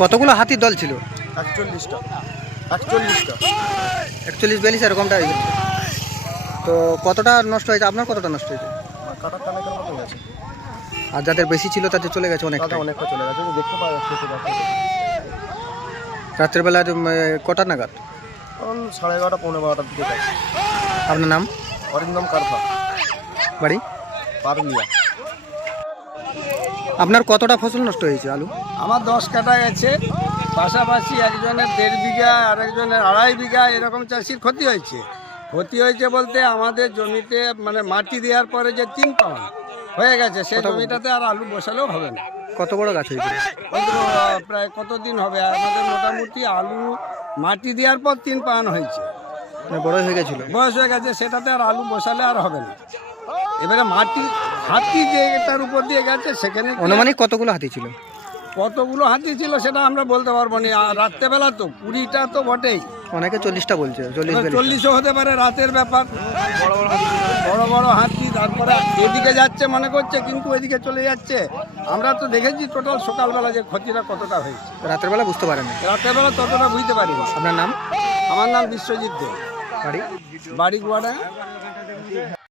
কতগুলো হাতির দল ছিল? 41টা। 41-42 এরকমটা হয়ে গেছে। তো কতটা নষ্ট হয়েছে? আপনার কতটা নষ্ট হয়েছে? কাটার টানেকের মতো গেছে। আর যাদের বেশি ছিল তাদের চলে গেছে অনেকটা। অনেকটা চলে গেছে, দেখতে পাওয়া যাচ্ছে। রাত্রের বেলা কটা নাগাদ? 11:30 পৌনে 12টার দিকে গেছে। আপনার নাম? অরিন্দম কারফা, বাড়ি? পারুলিয়া। আপনার কতটা ফসল নষ্ট হয়েছে আলু? আমার 10 কাটা গেছে, পাশাপাশি একজনের 1.5 বিঘা আর একজনের 2.5 বিঘা এরকম চাষির ক্ষতি হয়েছে। ক্ষতি হয়েছে বলতে আমাদের জমিতে মানে মাটি দেওয়ার পরে যে 3 পাউন্ড হয়ে গেছে, সেই জমিটাতে আর আলু বসালেও হবে না। কত বড় গাছ হয়েছে? প্রায় কতদিন হবে আমাদের মোটামুটি আলু মাটি দেওয়ার পর 3 পাউন্ড হয়েছে, বড় হয়ে গেছিল, বয়স হয়ে গেছে, সেটাতে আর আলু বসালে আর হবে না। এবারে মাটি হাতি যেটার উপর দিয়ে গেছে সেখানে অনুমানিক কতগুলো হাতি ছিল? কতগুলো হাতি ছিল সেটা আমরা বলতে পারবো না। আর রাত্রেবেলা তো 20টা তো বটেই, অনেকে 40টা বলছে, 40ও হতে পারে, রাতের ব্যাপার। বড় বড় হাতি, তারপরে এদিকে যাচ্ছে মনে করছে কিন্তু এদিকে চলে যাচ্ছে। আমরা তো দেখেছি টোটাল সকালবেলা যে ক্ষতিটা কতটা হয়েছে। রাতের বেলা বুঝতে পারেন? রাতের বেলা ততটা বুঝতে পারিনি। আপনার নাম? আমার নাম বিশ্বজিৎ দে, বাড়ি? বাড়ি গুয়াডাঙ্গা।